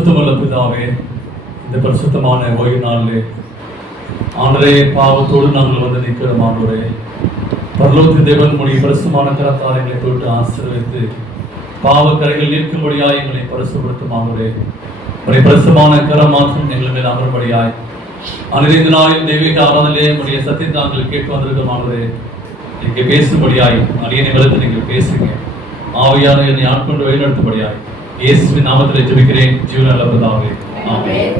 பரிசுத்தமுள்ள பிதாவே, இந்த பரிசுத்தமான ஓய்வு நாளிலே ஆண்டவரே, பாவத்தோடு நாங்கள் வந்து நிற்கிறோம். ஆண்டவரே, பரலோக தேவன் உடைய பரிசுத்தமான கரத்தால் எங்களை தொட்டு ஆசீர்வதித்து பாவக்கரைகள் நிற்கும்படியாய் எங்களை பரிசுப்படுத்தும். ஆண்டவரே, உடைய பரிசுத்தமான கரம் மாற்றம் எங்கள் மேல் அமரும்படியாய் இந்த நாளில் தெய்வீக ஆராதனையிலே உடைய சத்தியத்தை நாங்கள் கேட்டு வந்திருக்கிறோம். ஆண்டவரே, நீங்க பேசும்படியாய் அடியனை வளர்த்து நீங்கள் பேசுங்க. ஆவியான என்னை ஆட்கொண்டு வழிநடத்தும்படியாய் இயேசுவின் நாமத்திலே ஜெபிக்கிறேன் ஜீவனுள்ள பிதாவே, ஆமென்.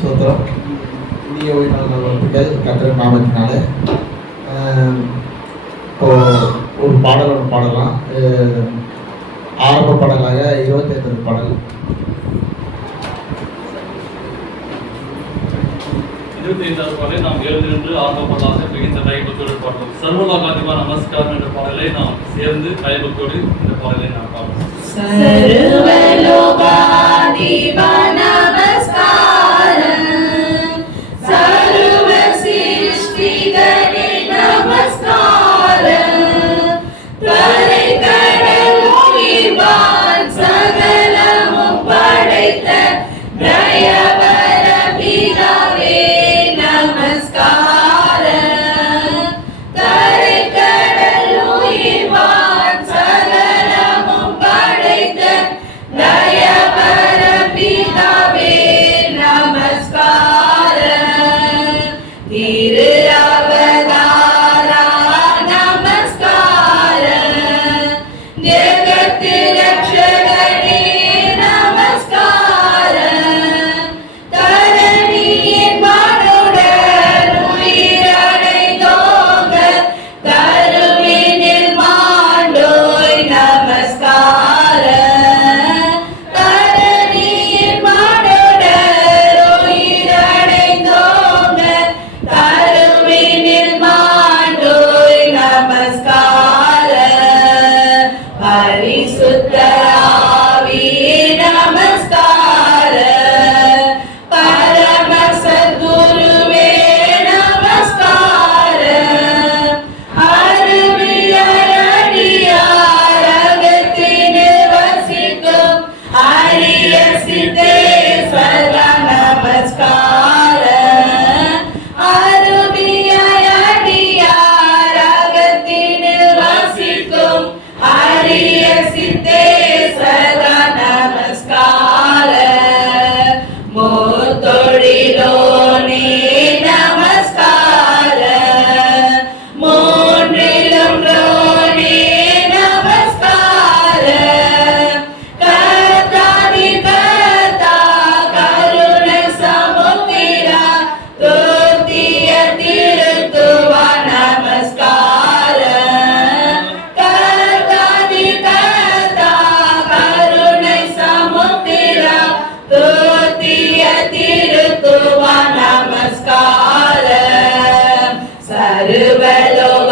சோத்திரம். இனிய வாழ்த்துக்கள் கர்த்தர் நாமத்தினால. இப்போ ஒரு பாடல் ஒன்று பாடலாம். ஆரம்ப பாடலாக 25 பாடல். 25வது பாடலை நாம் எழுந்திருந்து ஆரம்பமாக மிகுந்த கைபக்தியோடு பாடுவோம். சர்வலோகாதிபா நமஸ்காரம் என்ற பாடலை நாம் சேர்ந்து கைபக்தியோடு இந்த பாடலை நாம் பாடுவோம். சர்வலோகாதிபா நமஸ்காரம், சர்வ சிருஷ்டிகரே நமஸ்காரம், தரை கடல் உயிர்வான் சகலமும் படைத்த தயவர பிதாவே நமஸ்காரம், தரை கடல் உயிர்வான் சகலமும் படைத்த தயவர பிதாவே நமஸ்காரம், திரு அவதாரா நமஸ்காரம், ஜெகத் ரட்சகனே நமஸ்காரம், தரணியின் மனுடன் உயிரடைந்தோங்க கருவினில் மாண்டோய் நமஸ்காரம், தரணியின் மனுடன் உயிரடைந்தோங்க கருவினில் மாண்டோய் நமஸ்காரம், பரிசுத்த ஆவியே நமஸ்காரம், பரம சத்குருவே நமஸ்காரம், அருவியடியார் அகத்தினில் வசிக்கும் அரிய சித்தேஸ்வரா நமஸ்காரம், அருவியடியார் அகத்தினில் வசிக்கும் அரிய சித்தேஸ்வரா நமஸ்காரம், மூத்தொழிலோனே நமஸ்காரம், மூன்றிலும் ரோனே நமஸ்காரம், கர்த்தாதி கர்த்தா கருணை சமுத்திரா துர்த்திய திருத்துவா நமஸ்காரம், கர்த்தாதி கர்த்தா கருணை சமுத்திரா துர்த்திய திருத்துவா நமஸ்காரம், சர்வலோகாதிபா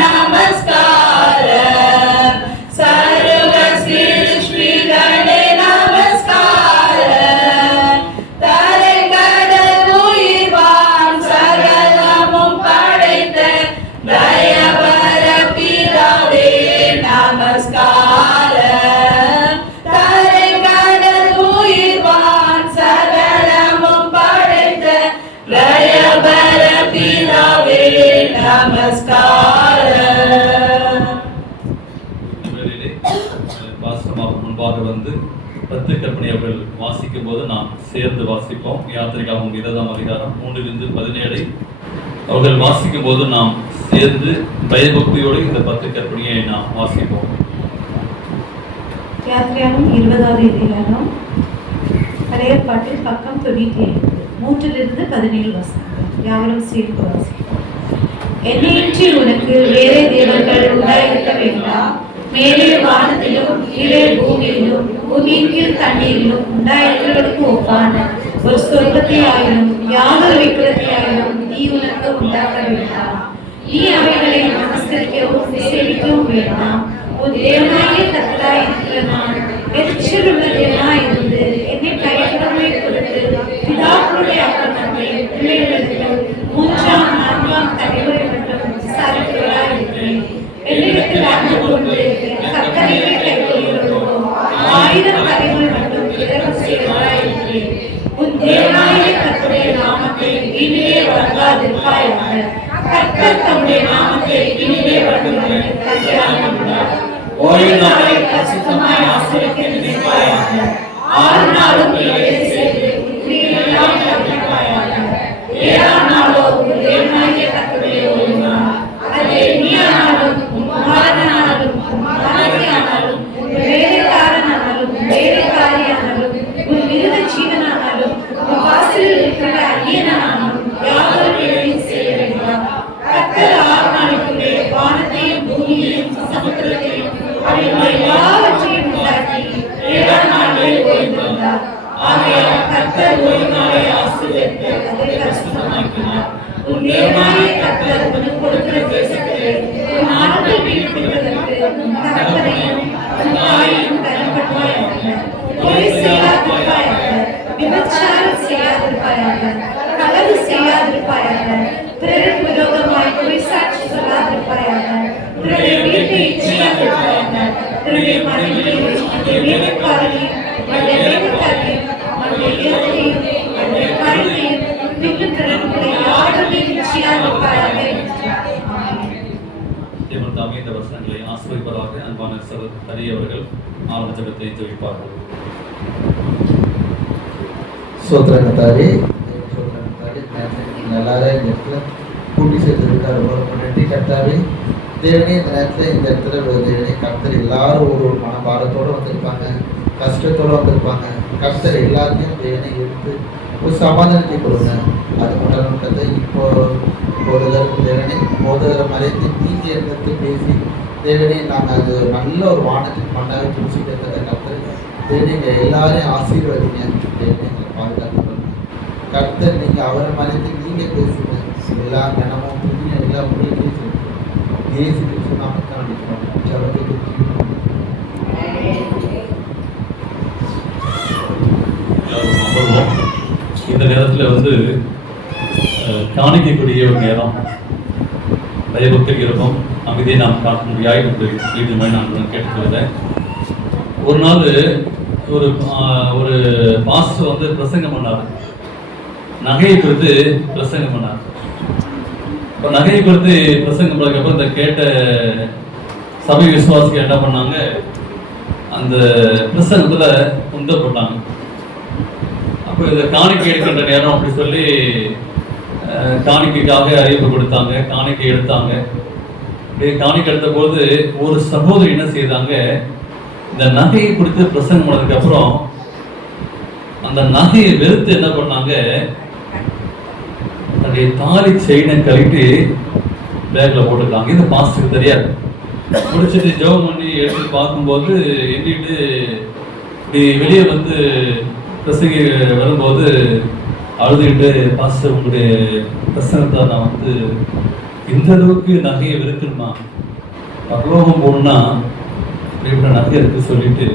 நமஸ்காரம், சர்வ சிருஷ்டிகரே நமஸ்காரம், தரை கடல் உயிர்வான் சகலமும் படைத்த தயவர பிதாவே நமஸ்காரம், தரை கடல் உயிர்வான் சகலமும் படைத்த தயவர பிதாவே நமஸ்காரம். பாஸ்டமாக முன்பாக வந்து 10 கற்பனை அவர்கள் வாசிக்கும் போது நாம் சேர்ந்து வாசிப்போம். யாத்திரைக்காகவும் 20ஆம் அதிகாரம் 3-17 அவர்கள் வாசிக்கும் போது நாம் சேர்ந்து பயபக்தியோடு இந்த 10 கற்பனையை நாம் வாசிப்போம். யாத்திரையாகும் 20வது அதிகாரம் பழைய ஏற்பாட்டில் பக்கம் 97 3-17 வசனங்கள் யாவரும் சேர்ந்து வாசிப்போம். என்னையின்றி உனக்கு வேறே தேவர்கள் உண்டாயிருக்க வேண்டாம், மேலே வானத்திலும் கீழே பூமியிலும் பூமியின் கீழ் தண்ணீரிலும் உண்டாயிருக்கிறவர்களுக்கு ஒப்பான ஒரு சொர்க்கத்தையாயிலும் யாதொரு விக்கிரத்தையாயிலும் நீ உனக்கு உண்டாக்க வேண்டாம். நீ அவைகளை நமஸ்கரிக்கவும் சேவிக்கவும் வேண்டாம். உன் தேவனாகிய கர்த்தராய் இருக்கிற நான் எரிச்சலுள்ள தேவனாய் இருந்து என்னை கையகரமே கொடுத்து பிதாக்களுடைய அப்பத்தை பிள்ளைகளுக்கு 3ஆம் 4ஆம் தலைமுறை மட்டும் விசாரிக்கிறவராய் இருக்கிறேன். என்னை பரிசுத்தமாய் ஆசீர்வதிக்க நினைப்பாயாக. ஆறு நாளும் வேலை செய்து உன்னையெல்லாம் கற்பிப்பாயாக. ஏழாம் நாளோ உன் தேவனாகிய கர்த்தருடைய ஓய்வு நாள். அதை நீயானாலும் உன் குமாரனானாலும் உன் மனைவியானாலும் உன் வேலைக்காரனானாலும் உன் வேலைக்காரியானாலும் உன் மிருக ஜீவனானாலும் உன் வாசலில் இருக்கிற அந்நியனானாலும் யாவரும் எழுதி செய்ய வேண்டாம். கர்த்தர் 6 நாளுக்குள்ளே வானத்தையும் பூமியையும் சமுத்திரத்தையும் அவைகள் எல்லாவற்றையும் உண்டாக்கி 7ஆம் நாளில் ஓய்வு கொண்டார். ஆகையால் கர்த்தர் ஓய்வு நாளை ஆசீர்வதித்து அதை பரிசுத்தமாக்கினார். உன் தேவனாகிய கர்த்தர் உனக்கு கொடுக்கிற தேசத்திலே உன் ஆட்கள் வீழ்த்துவதற்கு உன் தகப்பனையும் உன் தாயையும் கனப்படுவாயாக. கொலை செய்யாதிருப்பாயாக, விபச்சாரம் செய்யாதிருப்பாயாக, களவு செய்யாதிருப்பாயாக, பிறருக்கு விரோதமாய் பொய் சாட்சி சொல்லாதிருப்பாயாக, பிறரை வீட்டை இச்சையாதிருப்பாயாக, பிறரை மனைவியையும் அந்த வேலைக்காரரையும் அந்த வேலைக்காரையும் அந்த இயற்கையும் அந்த கருத்தையும் இன்னும் பிறருடைய யாருமே இச்சையாதிருப்பாயாக என்றார். தேவன் தாமே இந்த வசனங்களை ஆசீர்வதிப்பதாக. அன்பான சகோதரி அவர்கள் ஆரம்ப ஜெபத்தை ஜெபிப்பார்கள். சோத்திரம் கர்த்தாவே, எல்லாரும் இந்த இடத்துல கூட்டி சேர்த்துருக்காரு. ரொம்ப நன்றி கர்த்தாவே. தேவனே இந்த நேரத்தில் இந்த இடத்துல தேவனே கர்த்தர் எல்லாரும் ஒரு மனபாரத்தோடு வந்திருப்பாங்க, கஷ்டத்தோடு வந்திருப்பாங்க. கர்த்தர் எல்லாத்தையும் தேவனை எடுத்து ஒரு சமாதானத்தை கொடுங்க. அது மட்டும் இப்போ போதகர் தேவனே போதகரை மறைத்து நீதி எடுத்து பேசி தேவனே நாங்கள் அது நல்ல ஒரு வானத்துக்கு மண்ணாக பிடிச்சிட்டு இருக்கிற கர்த்தர் தேவனே எங்கள் எல்லாரையும் ஆசீர்வதிங்க. தேவனே எங்களை பாதுகாத்து கர்த்தர் நீங்கள் அவரை மறைத்து நீங்கள் பேசுங்க. எல்லா கனமும் புதிய எல்லா முடியும் ஏசு கிறிஸ்து நாமத்தில் அடிக்கிறோம். ஜெபத்துக்கு இந்த நேரத்தில் காணிக்கக்கூடிய ஒரு நேரம், பயபக்திக்கு இருக்கும், அமைதியை நாம் காட்ட முடியாது என்று வீட்டு நான் கேட்டுக்கொள்கிறேன். ஒரு நாள் ஒரு பாஸ்டர் பிரசங்கம் பண்ணார். நகையை குறித்து பிரசங்கம் பண்ணார். இப்போ நகையை குறித்து பிரசங்கம் பண்ணதுக்கப்புறம் இந்த கேட்ட சபை விசுவாசிகள் என்ன பண்ணாங்க, அந்த பிரசங்கத்தில் உந்தப்பட்டாங்க. அப்போ இதை காணிக்கை எடுக்கின்ற நேரம் அப்படி சொல்லி காணிக்கைக்காக அறிவிப்பு கொடுத்தாங்க. காணிக்கை எடுத்தாங்க. அப்படியே காணிக்கை எடுத்த போது ஒரு சகோதரி என்ன செய்தாங்க, இந்த நகையை கொடுத்து பிரசங்கம் பண்ணதுக்கப்புறம் அந்த நகையை வெறுத்து என்ன பண்ணாங்க, தன்னுடைய தாலி செயினை கழிட்டு பேக்கில் போட்டுருக்காங்க. இது பாஸ்டருக்கு தெரியாது. முடிச்சுட்டு ஜெபம் பண்ணி எடுத்து பார்க்கும்போது எண்ணிட்டு இப்படி வெளியே பிரசங்கி வரும்போது அழுதுகிட்டு, பாஸ்டர் உங்களுடைய பிரசங்கத்தை நான் இந்த அளவுக்கு நகையை வெறுக்கணுமா, பரலோகம் போகணுன்னா இப்படிப்பட்ட நகை இருக்கு சொல்லிட்டு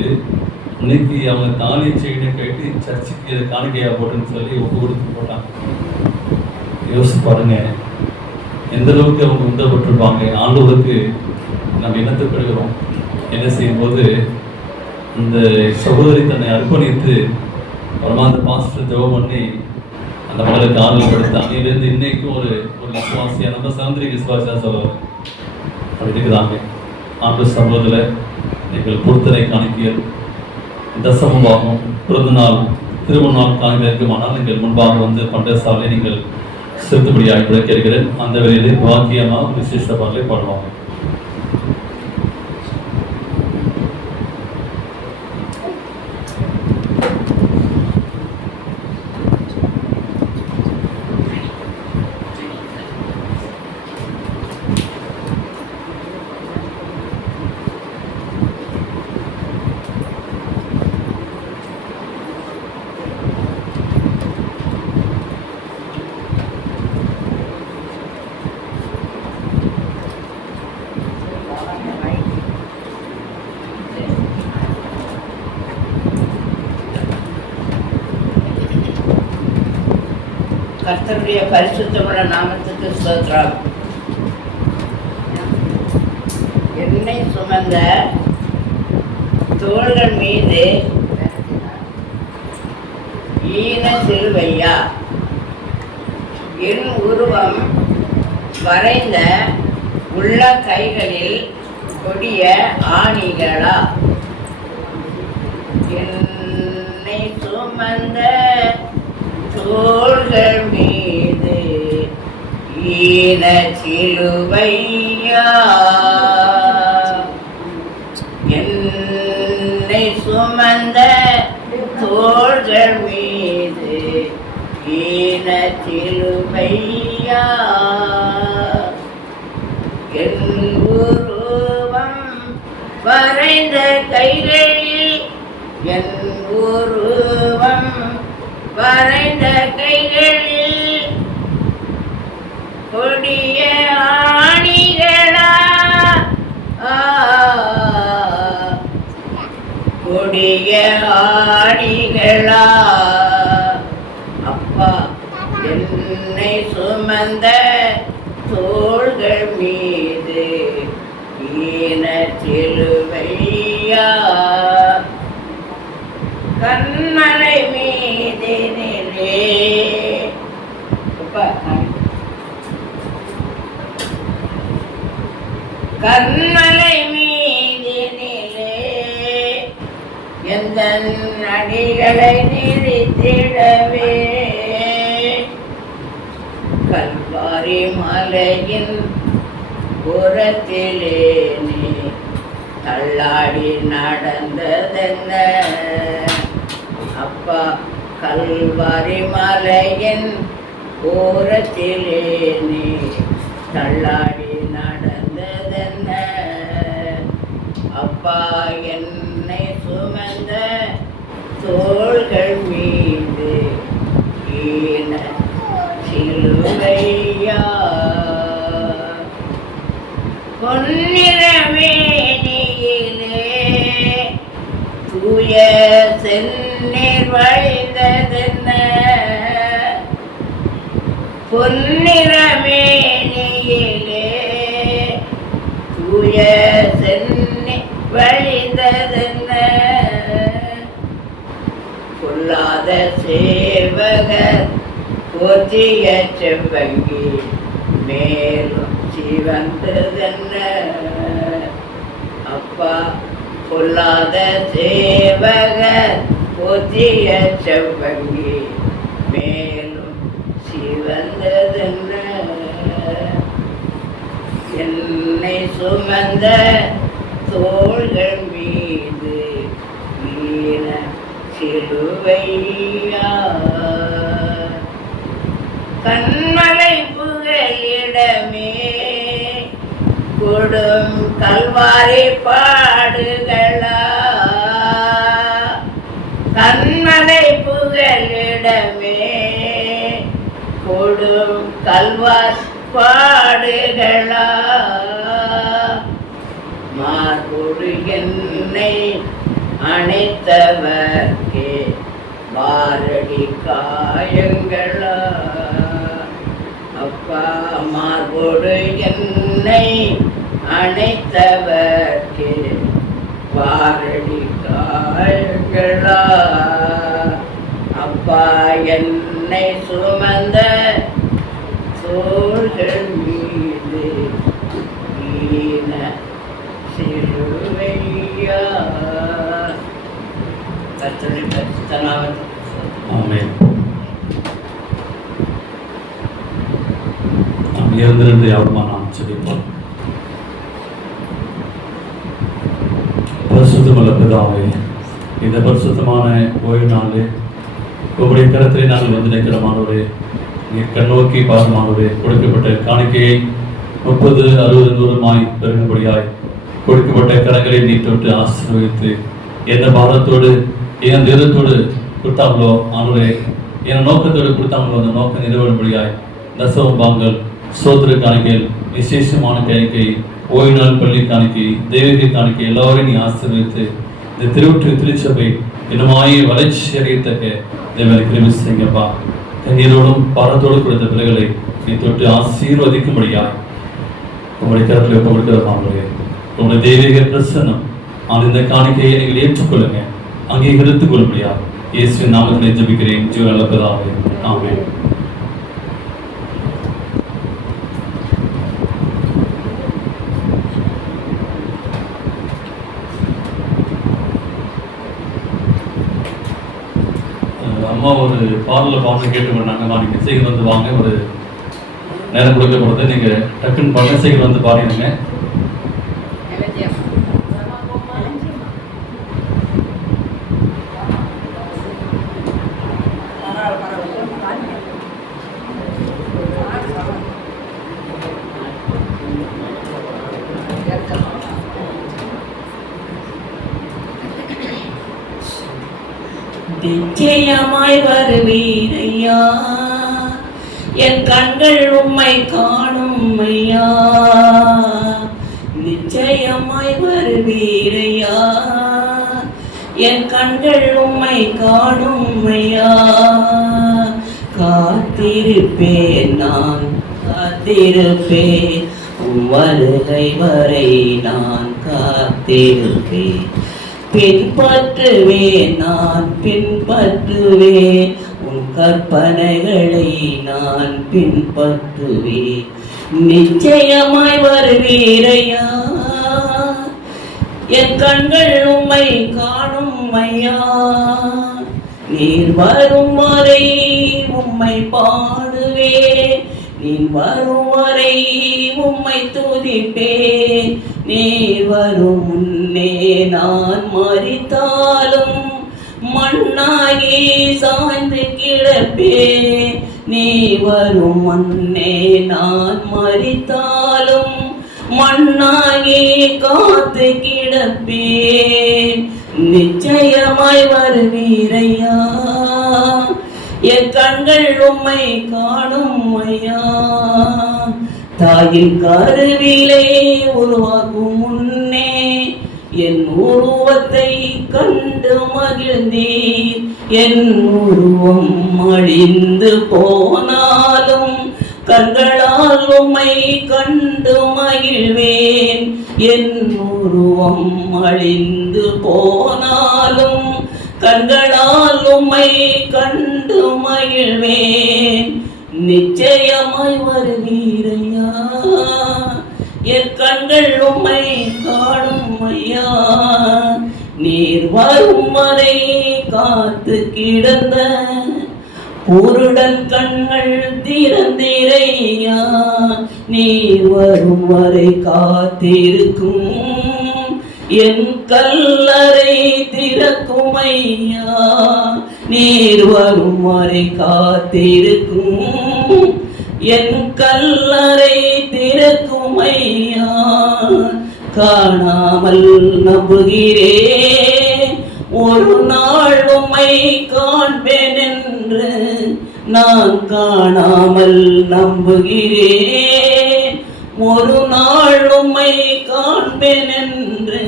இன்னைக்கு அவங்க தாலி செயினை கட்டி சர்ச்சுக்கு இதை காணிக்கையா போட்டுன்னு சொல்லி ஒப்பு கொடுத்து போட்டாங்க. யோசிச்சு பாருங்க, எந்த அளவுக்கு அவங்க உந்தப்பட்டிருப்பாங்க. ஆண்டவருக்கு நம்ம இனத்துப்படுகிறோம். என்ன செய்யும்போது இந்த சகோதரி தன்னை அர்ப்பணித்து அப்புறமா அந்த பாஸ்டர் ஜெபம் பண்ணி அந்த மகளுக்கு ஆறுதல் படுத்த அன்னிலிருந்து இன்னைக்கும் ஒரு விசுவாசியா, நம்ம சந்திரி விசுவாசியா சொல்லுவார். அது இருக்குதாங்க. ஆண்டு சம்பவத்தில் எங்கள் பொறுத்தனை காணிக்கையல் தசமபாகம் பிறந்த நாள் திருமண நாள் காணிக்கை இருக்குமானால் நீங்கள் முன்பாக பண்டைய சாலை நீங்கள் செலுத்துபடியாக விளக்கிறேன். அந்த வேலையிலே பாக்கியமாக விசேஷ பாடலை பாடுவாங்க. கர்த்தருடைய பரிசுத்தமுள்ள நாமத்துக்கு ஸ்தோத்திரம். என்னை சுமந்த தோள்கள் மீது ஈன சிலுவையா, என் உருவம் வரைந்த உள்ள கைகளில் கொடிய ஆணிகளா, என்னை சுமந்த தோள்கள் மீது ஈன சிலுவையா என்னை சுமந்த தோள்கள் மீது ஈன சிலுவையா என் உருவம் வரைந்த கைகளில் என் உருவம் வரைந்த கைகளில் கொடிய ஆணிகளா கொடிய ஆணிகளா அப்பா என்னை சுமந்த தோள்கள் மீது ஈன சிலுவையா கண்மலை மீதினிலே கண்மலை மீதினிலே எந்த அடிகளை நிறுத்திடவே கல்வாரி மலையின் புறத்திலே நீ தள்ளாடி நடந்ததென்ன அப்பா கல்வாரி மலையின் புறத்திலே நீ தள்ளாடி நடந்ததென்ன அப்பா என்னை சுமந்த தோள்கள் மீது ஈன சிலுவையா பொன்னிற மேனியிலே தூய செந்நீர் வழிந்ததென்ன பொன்னிற மேனியிலே தூய செந்நீர் வழிந்ததென்ன பொல்லாத சேவகர் போற்றிய செவ்வங்கி மேலும் சிவந்ததென்ன அப்பா பொல்லாத சேவகர் போற்றிய செவ்வங்கி மேலும் சிவந்ததென்ன என்னை சுமந்த தோள்கள் மீது ஈன சிலுவையா கண்மலை புகலிடமே கொடும் கல்வாரி பாடுகளா கண்மலை புகலிடமே கொடும் கல்வாரி பாடுகளா மார்போடு என்னை அணைத்தவர்க்கே மாரடி காயங்களா அப்பா மார்போடு என்னை அணைத்தவர்க்கே மாரடி காயங்களா அப்பா என்னை சுமந்த தோள்கள் மீது ஈன சிலுவையா கர்த்தருடைய பரிசுத்த நாமத்தில் ஆமென். நாம் இருந்திருந்து யாருமா நாம் செபிப்போம். பரிசுத்தமுள்ள பிதாவே, இந்த பரிசுத்தமான ஓய்வு நாளில் உங்களுடைய கரத்திலே நாங்கள் வந்து நிற்கிறமானவரே, கண்ணோக்கி பாருமானவரே, கொடுக்கப்பட்ட காணிக்கையை 30, 60, 100 பெருகும்படியாய் கொடுக்கப்பட்ட கரங்களை நீ தொட்டு ஆசீர்வதித்து என்ன பாரத்தோடு என் தேதத்தோடு கொடுத்தாங்களோ ஆனவரே, என்ன நோக்கத்தோடு கொடுத்தாங்களோ அந்த நோக்கம் நிறைவேறும்படியாய் தசம பாகங்கள், சோதர காணிக்கைகள், விசேஷமான காணிக்கை, ஓய்வு நாள் பள்ளி காணிக்கை, தெய்வீக காணிக்கை எல்லாரையும் நீ ஆசீர்வதித்து இந்த திருவொற்று திருச்சபை இன்னமாய் வளர்ச்சி அடையத்தக்க தேவனை கிருபை செய்யுங்கப்பா. கண்ணீரோடும் பாரத்தோடு கொடுத்த பிள்ளைகளை நீ தொட்டு ஆசீர்வதிக்கும்படியாய் உங்களுடைய கருத்தில் எப்போ கொடுக்கிறதாங்களே உங்களுடைய தெய்வீக பிரசன்னம் இந்த காணிக்கையை நீங்கள் ஏற்றுக்கொள்ளுங்க, அங்கீகரித்துக் கொள்ளும்படியா இயேசுவின் நாமத்திலே ஜெபிக்கிறேன் ஜீவனுள்ள பிதாவே, ஆமென். அம்மா ஒரு பாடல பாட்டு கேட்டு பண்ணாங்கம்மா, நீங்கள் சீக்கிரம் வந்து வாங்க, ஒரு நேரம் கொடுக்கப்படுது, நீங்கள் டக்குன்னு பண்ண சீக்கிரம் வந்து பாடிடுங்க. நிச்சயமாய் வருவீரையா, என் கண்கள் உம்மை காணும் ஐயா. நிச்சயமாய் வருவீரையா, என் கண்கள் உம்மை காணும் ஐயா. காத்திருப்பேன் நான் காத்திருப்பேன், உம் வருகை வரை நான் காத்திருப்பேன். பின்பற்றுவேன் நான் பின்பற்றுவேன், உன் கற்பனைகளை நான் பின்பற்றுவேன். நிச்சயமாய் வருவீரையா, என் கண்கள் உம்மை காணும் ஐயா. நீர் வரும் வரை உம்மை பாடுவேன், நீர் வரும் வரை உம்மை துதிப்பேன். நீர் வரும் முன்னே நான் மரித்தாலும் மண்ணாகி சாய்ந்து கிடப்பேன். நீ வரும் முன்னே நான் மரித்தாலும் மண்ணாகி காத்து கிடப்பேன். நிச்சயமாய் வருவீரையா, என் கண்கள் உம்மை காணும் ஐயா. தாயின் கருவிலே உருவாகும் முன்னே என் உருவத்தை கண்டு மகிழ்ந்தீர். என் உருவம் அழிந்து போனாலும் கண்களால் உம்மை கண்டு மகிழ்வேன். என் உருவம் அழிந்து போனாலும் கண்களால் உம்மை கண்டு மகிழ்வேன். நிச்சயமாய் வருவீரையா, என் கண்கள் உம்மை காணும் ஐயா. நீர் வரும் வரை காத்து கிடந்த குருடன் கண்கள் திறந்திரையா. நீர் வரும் வரை காத்திருக்கும் என் கல்லறை திறக்கும் ஐயா. நீர் வரும் வரை காத்திருக்கும் என் கல்லறை திறக்கும் ஐயா. காணாமல் நம்புகிறேன், ஒரு நாள் உம்மை காண்பேன் என்று. நான் காணாமல் நம்புகிறேன், ஒரு நாள் உம்மை காண்பேன் என்று.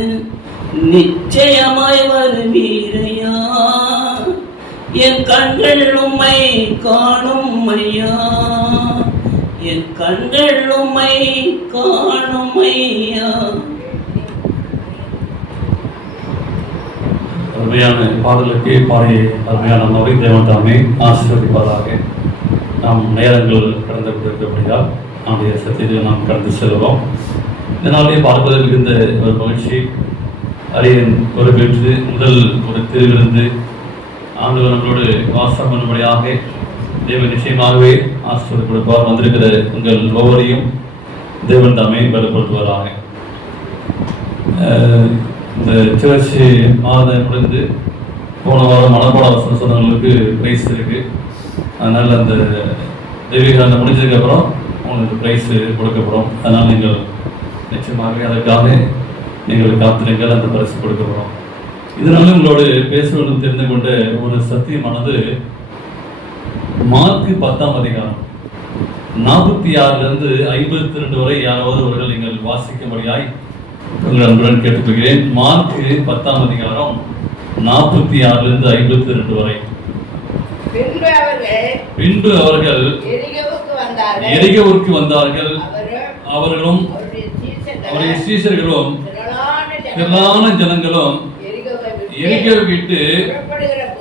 நிச்சயமாய் வருவீரையா, என் கண்கள் உம்மை காணும் ஐயா. என் கண்கள் உம்மை காணும் ஐயா. அருமையான பாடலுக்கு பாடிய அருமையான அம்மாவை தேவன் தாமே ஆசீர்வதிப்பதாக. நாம் நேரங்கள் கடந்து கொண்டிருக்கபடியால் நம்முடைய சத்தியத்தை நாம் கடந்து செல்வோம். இதனாலே பார்ப்பதில் மிகுந்த ஒரு மகிழ்ச்சி. அரியன் ஒரு பெற்று முதல் ஒரு திருவிருந்து ஆண்டவர் நம்மளோடு வாசம் பண்ணும்படியாக தேவன் நிச்சயமாகவே ஆசீர்வாதம் கொடுப்பார். வந்திருக்கிற உங்கள் ஒவ்வொருவரையும் தேவன் தாமே பலப்படுத்துவதாக. இந்த சர்ச்சு மாதம் முடிந்து போன வாரம் மனப்பாட வசனம் சொன்னவங்களுக்கு ப்ரைஸ் இருக்குது. அதனால் அந்த தெய்வீகாண்டம் முடிஞ்சதுக்கப்புறம் உங்களுக்கு ப்ரைஸ் கொடுக்கப்படும். அதனால் நீங்கள் நிச்சயமாகவே அதற்காக நீங்கள் காத்திருங்கள், அந்த பரிசு கொடுக்கப்படும். இதனால உங்களோடு பேசுவதும் தெரிந்து கொண்ட ஒரு சத்தியமானது மார்க்கு 10ஆம் அதிகாரம் 46 52 வரை யாராவது அவர்கள் நீங்கள் வாசிக்கும்படியாய் உங்கள் அன்புடன் கேட்டுக்கொள்கிறேன். மார்க்கு 10ஆம் அதிகாரம் 46 52 வரை. பின்பு அவர்கள் எரிகோவுக்கு வந்தார்கள். அவர்களும் அவருடைய சீஷர்களும் திரளான ஜனங்களும் எரிகோவை விட்டு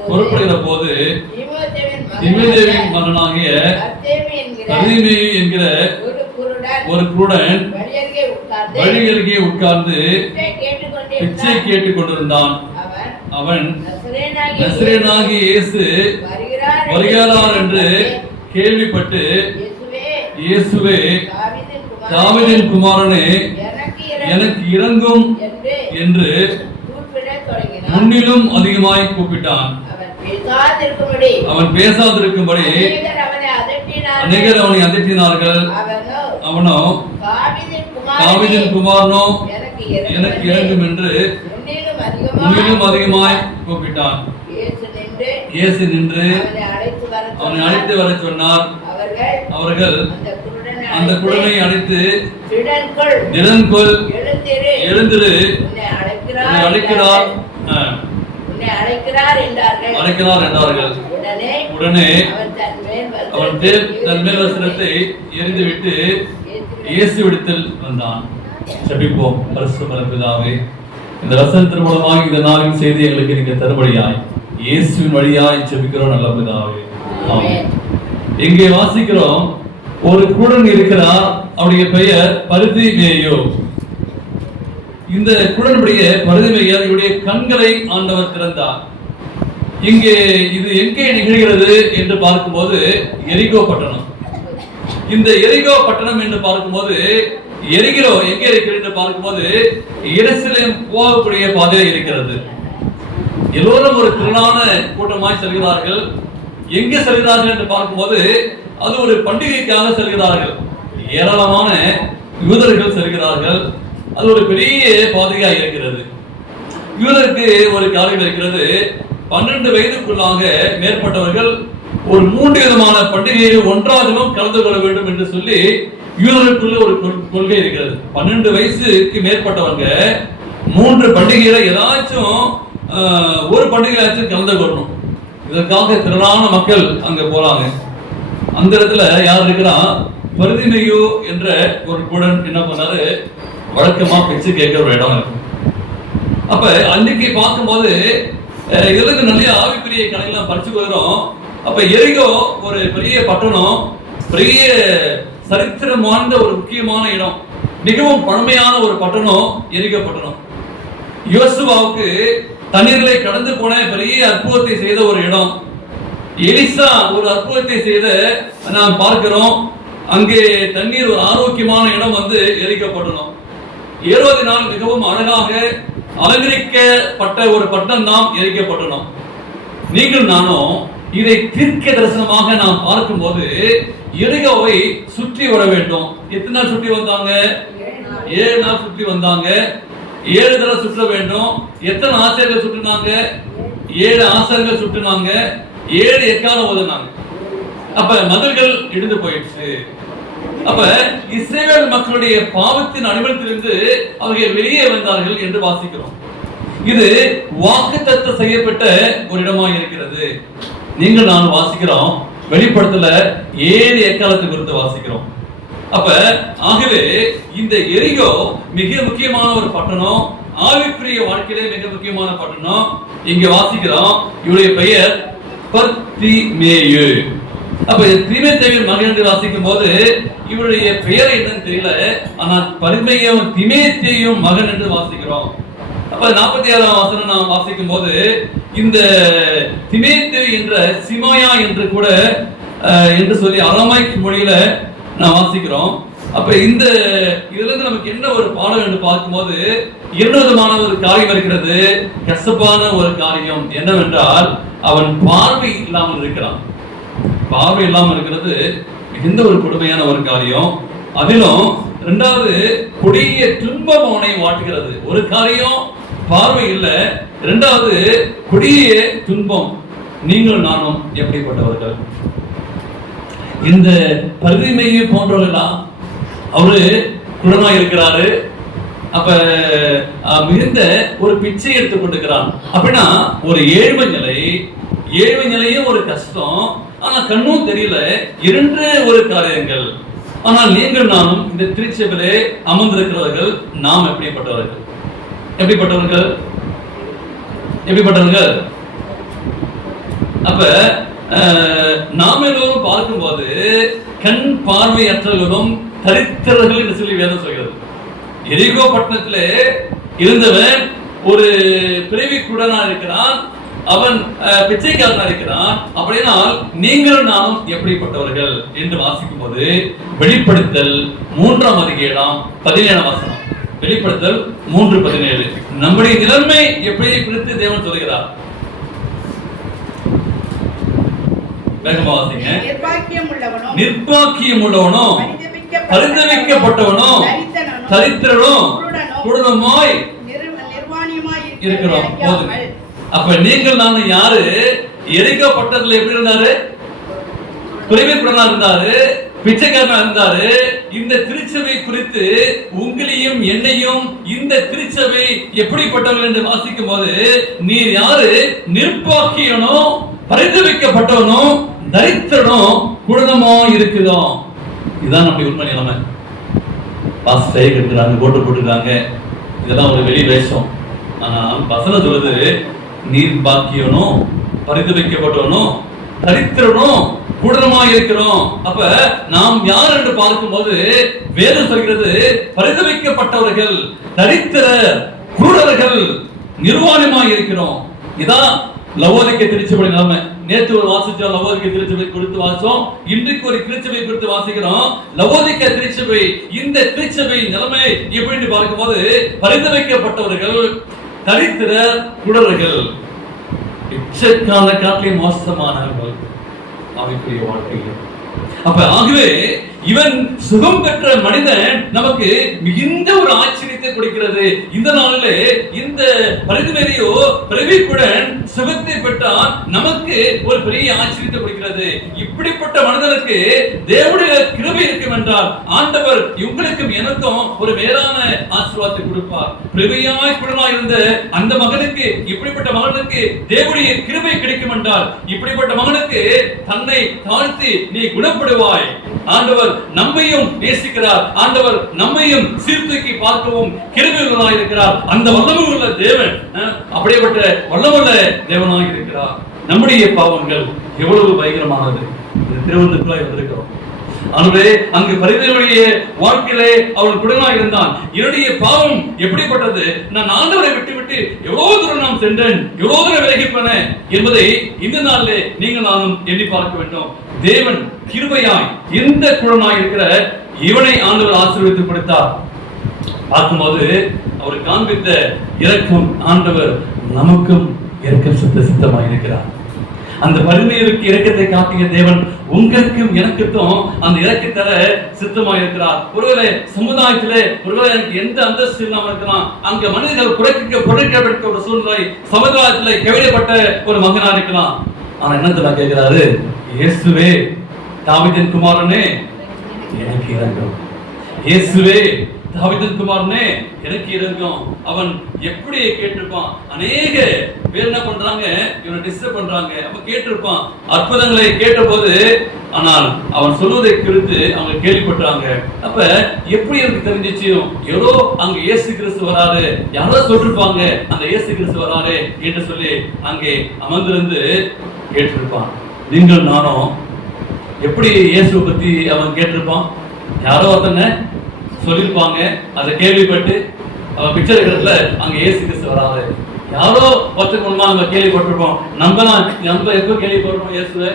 புறப்படுகிற போது திமோத்தேயுவின் மகனாகிய பர்திமேயு என்கிற ஒரு குருடன் வழி அருகே உட்கார்ந்து பிச்சை கேட்டுக் கொண்டிருந்தான். அவன் நசரேயனாகிய இயேசு வருகிறார் என்று கேள்விப்பட்டு இயேசுவே தாவீதின் குமாரனே எனக்கு இறங்கும் என்று முன்னிலும் அதிகமாய் கூப்பிட்டான். அவன் பேசாதிருக்கும்படி அநேகர் அவனை அதட்டினார்கள். அவனோ தாவீதின் குமாரனோ எனக்கு இறங்கும் என்று முன்னிலும் அதிகமாய் கூப்பிட்டான். இயேசு நின்று அவனை அழைத்து வர சொன்னார். அவர்கள் அந்த குடனை அழைத்து திடன்கொள், எழுந்திரு, அழைக்கிறார் என்றார்கள். உடனே அவன் தன் மேல் வஸ்திரத்தை எறிந்துவிட்டு இயேசுவிடத்தில் வந்தான். ஜெபிப்போம். பரிசுத்த பிதாவே, இந்த வசனத்தின் மூலமாக இந்த நாளின் செய்தி எங்களுக்கு நீங்க தருபடியாய் இயேசுவின் வழியாய் ஜெபிக்கிறோம் நல்ல பிதாவே. ஆமென். இங்கே வாசிக்கிறோம், ஒரு குருடன் இருக்கிறார், அவருடைய பெயர் பரிதிமேயு. இந்த குருடனுடைய பரிதிமேயர் இவருடைய கண்களை ஆண்டவர் திறந்தார். இங்கே இது எங்கே நிகழ்கிறது என்று பார்க்கும்போது எரிகோ பட்டணம். இந்த எரிகோ பட்டணம் என்று பார்க்கும்போது எரிகோ எங்கே இருக்கிறது என்று பார்க்கும்போது எருசலேம் போகக்கூடிய பாதையில் இருக்கிறது. எல்லோரும் ஒரு திரளான கூட்டமாய் செல்கிறார்கள். எங்கே செல்கிறார்கள் என்று பார்க்கும்போது அது ஒரு பண்டிகைக்காக செல்கிறார்கள். ஏராளமான யூதர்கள் செல்கிறார்கள். அது ஒரு பெரிய பாதையாக இருக்கிறது. யூதருக்கு ஒரு காரியம் இருக்கிறது. 12 வயதுக்குள்ளாக மேற்பட்டவர்கள் ஒரு 3 விதமான பண்டிகையை ஒன்றாகவும் கலந்து கொள்ள வேண்டும் என்று சொல்லி யூதர்களுக்குள்ள ஒரு கொள்கை இருக்கிறது. 12 வயசுக்கு மேற்பட்டவங்க 3 பண்டிகையில ஏதாச்சும் ஒரு பண்டிகையாச்சும் கலந்து கொள்ளணும். இதற்காக திரளான மக்கள் அங்க போறாங்க. அந்த இடத்துல யார் இருக்கிறா? பரிதிமேயு என்ற ஒரு குருடன் என்ன பண்ணாரு, வழக்கமா பிச்சை கேட்கிற ஒரு இடம் இருக்கு. அப்ப அன்னைக்கு பார்க்கும்போது இதற்கு நிறைய ஆவிக்குரிய கலைகள்லாம் படிச்சு போகிறோம். அப்ப எரிகோ ஒரு பெரிய பட்டணம், பெரிய சரித்திரம் வாய்ந்த ஒரு முக்கியமான இடம், மிகவும் பழமையான ஒரு பட்டணம் எரிகோ பட்டணம். யோசுவாவுக்கு தண்ணீர்களை கடந்து போன பெரிய அற்புதத்தை செய்த ஒரு இடம். எலிசா ஒரு அற்புதத்தை செய்த நாம் பார்க்கிறோம். அங்கே தண்ணீர் ஒரு ஆரோக்கியமான இடம் எரிகோ பட்டணம். ஏரோதினால் மிகவும் அழகாக அலங்கரிக்கப்பட்ட ஒரு பட்டணம் தான் எரிகோ பட்டணம். நீங்கள் நானும் இதை தீர்க்க தரிசனமாக நாம் பார்க்கும்போது எரிகோவை சுற்றி வர வேண்டும். எத்தனை நாள் சுற்றி வந்தாங்க? 7 நாள் சுற்றி வந்தாங்க. 7 தடவை சுற்ற வேண்டும். எத்தனை ஆசிரியர்கள் சுற்றினாங்க? 7 ஆசிரியர்கள் சுற்றினாங்க. 7 எக்காலம் ஓதுனாங்க. அப்ப மதில்கள் இடிந்து போயிடுச்சு. அப்ப இஸ்ரவேல் மக்களுடைய பாவத்தின் அடிமையிலிருந்து அவர்கள் வெளியே வந்தார்கள் என்று வாசிக்கிறோம். இது வாக்குத்தத்தம் செய்யப்பட்ட ஒரு இடமாக இருக்கிறது. நீங்கள் நான் வாசிக்கிறோம், வெளிப்படுத்தல 7 எக்காலத்தை குறித்து வாசிக்கிறோம். அப்ப ஆகவே இந்த எரிகோ மிக முக்கியமான ஒரு பட்டணம், ஆவிக்குரிய வாழ்க்கையிலே மிக முக்கியமான பட்டணம். இங்க வாசிக்கிறோம், இவருடைய பெயர் பரிதிமேயு. அப்ப தீமேத்தேயுவின் மகன் என்று வாசிக்கும் போது இவருடைய பெயர் என்னன்னு தெரியல, ஆனால் பரிதிமேயும் தீமேத்தேயும் மகன் என்று வாசிக்கிறோம். அப்ப 46ஆம் வசனம் நாம் வாசிக்கும் போது இந்த தீமேத்தேயு என்ற சிமாயா என்று கூட என்று சொல்லி அரமாய்க் மொழியில நான் வாசிக்கிறோம். அப்ப இந்த இதுல இருந்து நமக்கு என்ன ஒரு பாடம் என்று பார்க்கும்போது 2 விதமான ஒரு காரியம் இருக்கிறது. கசப்பான ஒரு காரியம் என்னவென்றால் அவன் பார்வை இல்லாமல் இருக்கிறான். பார்வை இல்லாமல் இருக்கிறது மிகுந்த ஒரு கொடுமையான ஒரு காரியம். அதிலும் 2வது கொடிய துன்பம் அவனை வாட்டுகிறது. ஒரு காரியம் பார்வை இல்லை, 2வது கொடிய துன்பம். நீங்கள் நானும் எப்படிப்பட்டவர்கள்? இந்த பரிதிமேயு போன்றவர்கள்லாம் அவரு குருடனாய் இருக்கிறாரு. அப்ப மிகுந்த ஒரு பிச்சை எடுத்துக் கொண்டிருக்கிறான். அப்படின்னா ஒரு ஏழ்மை நிலையும் ஒரு கஷ்டம். ஆனா கண்ணும் தெரியல. 2 ஒரு காரியங்கள். ஆனால் நீங்கள் நானும் இந்த திருச்சபையிலே அமர்ந்திருக்கிறவர்கள் நாம் எப்படிப்பட்டவர்கள்? அப்ப நாம் எல்லோரும் பார்க்கும்போது கண் பார்வையற்றவர்களும் தரித்திரர்கள் என்று சொல்லி வேதம் சொல்கிறது. எரிகோ பட்டணத்திலே இருந்தவன் ஒரு பிறவி குருடனா இருக்கிறான். அவன் பிச்சைக்காரனா இருக்கிறான். அப்படினால் நீங்களும் நானும் எப்படிப்பட்டவர்கள் என்று வாசிக்கும் போது வெளிப்படுத்தல் 3ஆம் அதிகாரம் 17ஆம் வசனம். வெளிப்படுத்தல் 3:17 நம்முடைய நிலைமை எப்படி குறித்து தேவன் சொல்கிறார். நிர்பாக்கியம் உள்ளவனோ பரிதபிக்கப்பட்டவனோ தரித்திரனோ குருடனுமாய் இருக்கிறோம். அப்ப நீங்கள் நான் யாரு? எரிக்கோ பட்டணத்துல எப்படி இருந்தாரு? குறைவுக்குடனா இருந்தாரு, பிச்சைக்காரனா இருந்தாரு. இந்த திருச்சபை குறித்து உங்களையும் என்னையும் இந்த திருச்சபை எப்படிப்பட்டவர்கள் என்று வாசிக்கும் போது நீர் யாரு? நிர்பாக்கியனோ பரிதபிக்கப்பட்டவனோ தரித்திரனோ குருடனோ இருக்குதோ. இதுதான் நம்முடைய உண்மை நிலைமை. பாஸ்டை கட்டுறாங்க, போட்டு போட்டுருக்காங்க, இதெல்லாம் ஒரு வெளி வேஷம். ஆனா வசனம் சொல்லுது நிர்பாக்கியனோ பரிதபிக்கப்பட்டவனோ தரித்திரனோ குருடனமா இருக்கிறோம். அப்ப நாம் யார் என்று பார்க்கும்போது வேதம் சொல்கிறது பரிதபிக்கப்பட்டவர்கள், தரித்திரர், குருடர்கள், நிர்வாணமாய் இருக்கிறோம். இதான் லவோதிக்கை திருச்சபை நிலைமை. நேற்று ஒரு வாசிச்சோம், லவோதிக்கை திருச்சபை குறித்து வாசிச்சோம். இன்றைக்கு ஒரு திருச்சபை குறித்து வாசிக்கிறோம், லவோதிக்கை திருச்சபை. இந்த திருச்சபை நிலைமை எப்படி பார்க்கும்போது பரிதபிக்கப்பட்டவர்கள், தரித்திரர், குருடர்கள், பிச்சைக்கான காட்டிலே மோசமானவர்கள் அவைக்குரிய வாழ்க்கையில். அப்ப ஆகவே இவன் சுகம் பெற்ற மனிதன் நமக்கு மிகுந்த ஒரு ஆச்சரியத்தை கொடுக்கிறது. இந்த நாளிலே இந்த பரிதுமேரியோ பிரவீக்குடன் சுகத்தை பெற்றால் நமக்கு ஒரு பெரிய ஆச்சரியத்தை கொடுக்கிறது. இப்படிப்பட்ட மனிதனுக்கு தேவனுடைய கிருபை இருக்கும் என்றால் ஆண்டவர் இவங்களுக்கும் எனக்கும் ஒரு மேலான ஆசீர்வாதத்தை கொடுப்பார். பிரவியாய் குடனாய் இருந்த அந்த மகனுக்கு, இப்படிப்பட்ட மகனுக்கு தேவனுடைய கிருபை கிடைக்கும் என்றால் இப்படிப்பட்ட மகனுக்கு தன்னை தாழ்த்தி நீ குணப்படுவாய். ஆண்டவர் நம்மையும் நேசிக்கிறார். ஆண்டவர் நம்மையும் சீர்தூக்கி பார்க்கவும் கிருபையுள்ளவராய் இருக்கிறார். அந்த வல்லமையுள்ள தேவன் அப்படிப்பட்ட வல்லமுள்ள தேவனாய் இருக்கிறார். நம்முடைய பாவங்கள் எவ்வளவு பயங்கரமானது. திருவண்ணத்துக்குள்ளாய் வந்திருக்கிறோம். ஆகவே அங்கு பரிதேவனுடைய வாழ்க்கையிலே அவன் குடனாய் இருந்தான். என்னுடைய பாவம் எப்படிப்பட்டது? நான் ஆண்டவரை விட்டுவிட்டு எவ்வளவு தூரம் நாம் சென்றேன், எவ்வளவு தூரம் விலகி போனேன் என்பதை இந்த நாளிலே நீங்கள் நானும் எண்ணி பார்க்க வேண்டும். தேவன் கிருபையாய் இந்த குடனாய் இருக்கிற இவனை ஆண்டவர் ஆசீர்வதித்து கொடுத்தார். பார்க்கும்போது அவர் காண்பித்த இரக்கம் ஆண்டவர் நமக்கும் இரக்கம் சித்தமாய் இருக்கிறார். அந்த பரிமையிற்கு இரக்கத்தை காட்டிய தேவன் உங்களுக்கும் எனக்குக்கும் அந்த இரக்கத்தர சித்தமாக இருக்கிறார். ஒருவேளை சமுதாயத்திலே ஒருவேளை எனக்கு எந்த அந்தஸ்து இல்லாமல் இருக்கலாம், அங்க மனிதர்கள் குறைக்கப்பட்ட ஒரு சூழ்நிலை, சமுதாயத்திலே கைவிடப்பட்ட ஒரு மகனா இருக்கலாம். ஆனா என்னத்துல கேட்கிறாரு? இயேசுவே தாவீதின் குமாரனே எனக்கு இரங்கும். இயேசுவே தாவீதின் குமாரனே எனக்கு இரங்கும். அவன் எப்படி கேட்டிருப்பான்? அநேக பேர் என்ன பண்றாங்க, இவனை டிஸ்டர்ப் பண்றாங்க. அப்ப கேட்டிருப்பான் அற்புதங்களை கேட்ட போது. ஆனால் அவன் சொல்வதை குறித்து அவங்க கேள்விப்பட்டாங்க. அப்ப எப்படி எனக்கு தெரிஞ்சிச்சு? ஏதோ அங்க இயேசு கிறிஸ்து வராரு, யாரோ சொல்லிருப்பாங்க அந்த இயேசு கிறிஸ்து வராரு என்று சொல்லி அங்கே அமர்ந்திருந்து கேட்டிருப்பான். நீங்கள் நானும் எப்படி இயேசுவை பத்தி அவன் கேட்டிருப்பான்? யாரோ ஒருத்தங்க சொல்லிருப்பாங்க, அதை கேள்விப்பட்டு அவன் பிக்சர் இருக்கிறதுல அங்க இயேசு கிறிஸ்து வராது. யாரோ ஒருத்தருக்கு முன்மா நம்ம கேள்விப்பட்டிருப்போம். நம்ம எப்போ கேள்விப்படுறோம்? இயேசுவை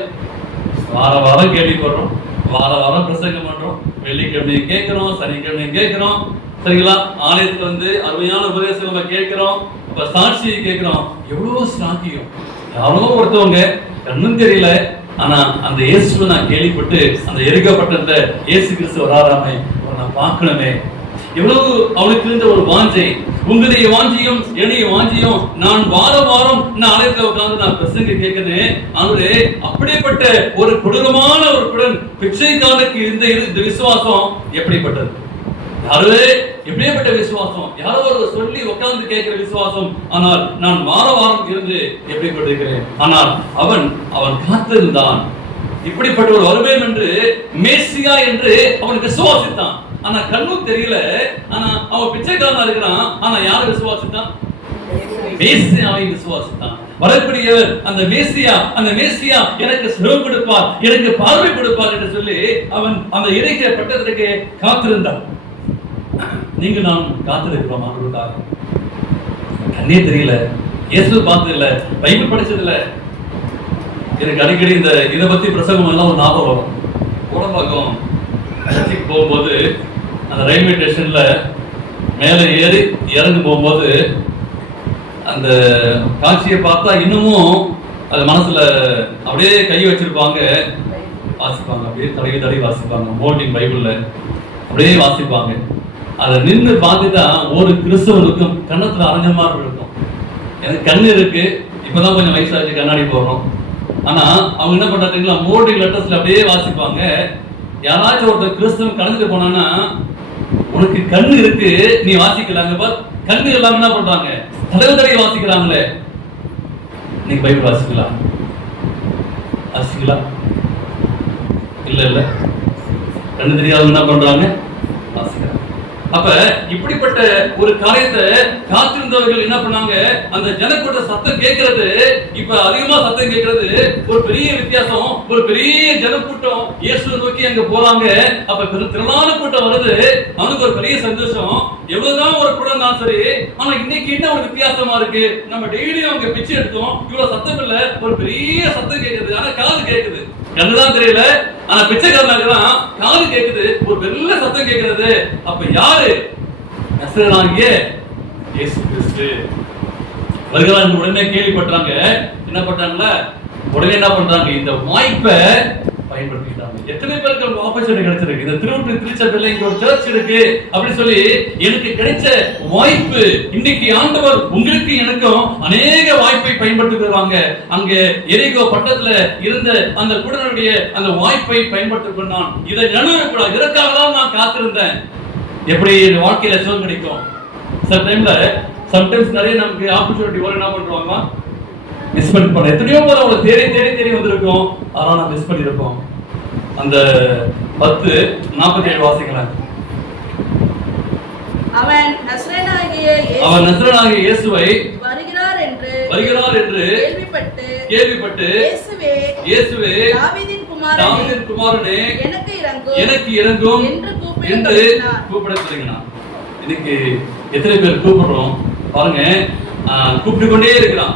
வாரம் கேள்விப்படுறோம், வாரம் பிரசங்கம் பண்றோம், வெள்ளிக்கிழமை கேட்கிறோம், சனிக்கிழமை கேட்கிறோம், சரிங்களா? ஆலயத்துல வந்து அருமையான உபதேசம் நம்ம கேட்கிறோம், இப்ப சாட்சியை கேட்கிறோம். எவ்வளவு சாட்சியம்! யாரோ ஒருத்தவங்க கண்ணும் தெரியல, ஆனா அந்த இயேசுவை நான் கேள்விப்பட்டு அந்த எரிக்கப்பட்ட இயேசு கிறிஸ்து வராராமே நான் பார்க்கணுமே. எவ்வளவு அவளுக்கு இருந்த ஒரு வாஞ்சை. உங்களுடைய வாஞ்சியும் என்னுடைய வாஞ்சியும். நான் வாரம் நான் ஆலயத்தில் உட்கார்ந்து நான் பிரசங்க கேட்கிறேன். அவரு அப்படிப்பட்ட ஒரு கொடூரமான ஒரு குடன் பிச்சைக்காரனுக்கு இருந்த இந்த விசுவாசம் எப்படிப்பட்டது? யாரே எப்படிப்பட்ட விசுவாசம்! யாரோ ஒரு சொல்லி உட்கார்ந்து கேட்கிற விசுவாசம். ஆனால் நான் வாரம் இருந்து எப்படிப்பட்டிருக்கிறேன். ஆனால் அவன் காத்திருந்தான். இப்படிப்பட்ட ஒரு வருவேன் என்று, மேசியா என்று அவன் விசுவாசித்தான். ஆனா கண்ணும் தெரியல. ஆனா அவன் பிச்சைக்காரனா இருக்கிறான். ஆனா யாரை விசுவாசித்தான்? மேசியாவை விசுவாசித்தான். வரக்கூடிய அந்த மேசியா எனக்கு சுகம் கொடுப்பார், எனக்கு பார்வை கொடுப்பார் என்று சொல்லி அவன் அந்த இறைக்கிற பட்டத்திற்கு காத்திருந்தான். நீங்க நான் காத்திருக்கிறோம். ஆண்டவருக்காக கண்ணே தெரியல, இயேசு பார்த்தது இல்ல, பைபிள் படிச்சது இல்ல. எனக்கு அடிக்கடி இந்த இதை பத்தி பிரசங்கம் எல்லாம் ஒரு ஞாபகம் வரும். கோடம்பாக்கம் சர்ச்சுக்கு போகும்போது அந்த ரயில்வே ஸ்டேஷன்ல மேலே ஏறி இறங்கு போகும்போது அந்த காட்சியை பார்த்தா இன்னமும் அது மனசுல அப்படியே கை வச்சிருப்பாங்க, வாசிப்பாங்க, அப்படியே தடவி வாசிப்பாங்க. மோர்னிங் பைபிள்ல அப்படியே வாசிப்பாங்க. அதை நின்று பார்த்துதான் ஒரு கிறிஸ்தவனுக்கும் கண்ணத்துல அரைஞ்ச மாதிரி இருக்கும். எனக்கு கண்ணு இருக்கு, இப்பதான் கொஞ்சம் வயசாச்சு, கண்ணாடி போடுறோம். ஆனா அவங்க என்ன பண்றாங்களா, மோர்னிங் லெட்டர்ஸ்ல அப்படியே வாசிப்பாங்க. யாராச்சும் ஒருத்தர் கிறிஸ்தவன் கடந்துட்டு போனான்னா, உனக்கு கண்ணு இருக்கு, நீ வாசிக்கலாங்க. கண்ணு எல்லாம் என்ன பண்றாங்க, தடவை வாசிக்கிறாங்களே. நீங்க பைபிள் வாசிக்கலாம் இல்ல கண்ணு தெரியாதவங்க என்ன பண்றாங்க, வாசிக்கிறாங்க. அப்ப இப்படிப்பட்ட ஒரு காரியத்தை காத்திருந்தவர்கள் என்ன பண்ணாங்க, அந்த ஜனக்கூட்ட சத்தம் கேட்கிறது, இப்ப அதிகமா சத்தம் கேட்கிறது, ஒரு பெரிய வித்தியாசம். ஒரு பெரிய ஜனக்கூட்டம் இயேசுவை நோக்கி அங்க போறாங்க. அப்ப திரளான கூட்டம் வருது, அவனுக்கு ஒரு பெரிய சந்தோஷம். எவ்வளவுதான் ஒரு கூட்டம் இருந்தாலும் சரி, ஆனா இன்னைக்கு என்ன ஒரு வித்தியாசமா இருக்கு, நம்ம டெய்லியும் அங்க பிச்சை எடுத்தோம், இவ்வளவு சத்தம் இல்ல, ஒரு பெரிய சத்தம் கேட்குது. ஆனா காது கேட்குது, கண்ணுதான் தெரியல, ஆனா பிச்சைக்காரனாக்குதான் காது கேட்குது, ஒரு பெரிய சத்தம் கேட்கிறது. அப்ப யாரு, நசரேயனாகிய இயேசு கிறிஸ்து வருகிறான். உடனே கேள்விப்பட்டாங்க, என்ன பண்றாங்கல்ல, உடனே என்ன பண்றாங்க, இந்த வாய்ப்பை பயன்படுத்திட்டாங்க. எத்தனை பேருக்கு ஆப்பர்ச்சுனிட்டி கிடைச்சிருக்கு, இந்த திருச்சபையில இங்க ஒரு சர்ச் இருக்கு அப்படின்னு சொல்லி எனக்கு கிடைச்ச வாய்ப்பு. இன்னைக்கு ஆண்டவர் உங்களுக்கு எனக்கும் அநேக வாய்ப்பை பயன்படுத்திடுவாங்க. அங்க எரிகோ பட்டத்துல இருந்த அந்த குடனுடைய அந்த வாய்ப்பை பயன்படுத்திக் கொண்டான். இதை நழுவக்கூடாது, இதற்காக நான் காத்திருந்தேன். எப்படி வாழ்க்கையில சுகம் கிடைக்கும். சம்டைம்ஸ் நிறைய நமக்கு ஆப்பர்ச்சுனிட்டி வரும், என்ன பண்றாங்க, மிஸ் பண்ண. எத்தனையோ போல அவங்களை தேடி வந்திருக்கோம், அதனால நான் மிஸ் பண்ணிருக்கோம். அந்த 10:47 வாசிக்கலாம். அவன் நசரேயனாகிய இயேசுவை வருகிறார் என்று கேள்விப்பட்டு இயேசுவே தாவீதின் குமாரனே எனக்கு இறங்கும் என்று கூப்பிட தொடங்கினான். இன்னைக்கு எத்தனை பேர் கூப்பிடுறோம் பாருங்க, கூப்பிட்டு கொண்டே இருக்கிறான்.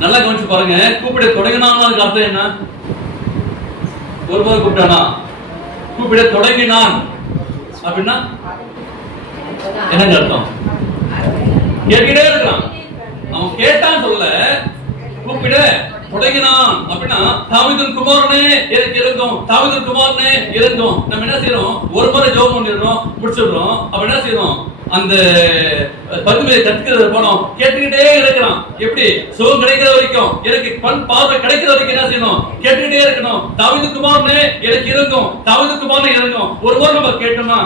நல்லா கவனிச்சு பாருங்க, கூப்பிட தொடங்கினான் அர்த்தம் என்ன? ஒரு முறை கூப்பிட்டானா, கூப்பிட தொடங்கினான் அப்படின்னா என்னங்க அர்த்தம்? கேட்டுக்கிட்டே இருக்கிறான். அவன் கேட்டான் சொல்ல, கூப்பிட தொடங்கினான் அப்படின்னா தாவீதின் குமாரனே எனக்கு இறங்கும், தாவீதின் குமாரனே இறங்கும். நம்ம என்ன செய்யறோம், ஒரு முறை ஜெபம் பண்ணிடுறோம், முடிச்சிடுறோம். அப்ப என்ன செய்யறோம், அந்த பதுமையை கத்துக்கிறது போனோம், கேட்டுக்கிட்டே இருக்கிறான். எப்படி சுகம் கிடைக்கிற வரைக்கும், எனக்கு கண் பார்வை கிடைக்கிற வரைக்கும் என்ன செய்யணும், கேட்டுக்கிட்டே இருக்கணும். தாவீது குமாரனே எனக்கு இறங்கும், தாவீது குமாரனே இறங்கும். ஒரு முறை நம்ம கேட்டோம்னா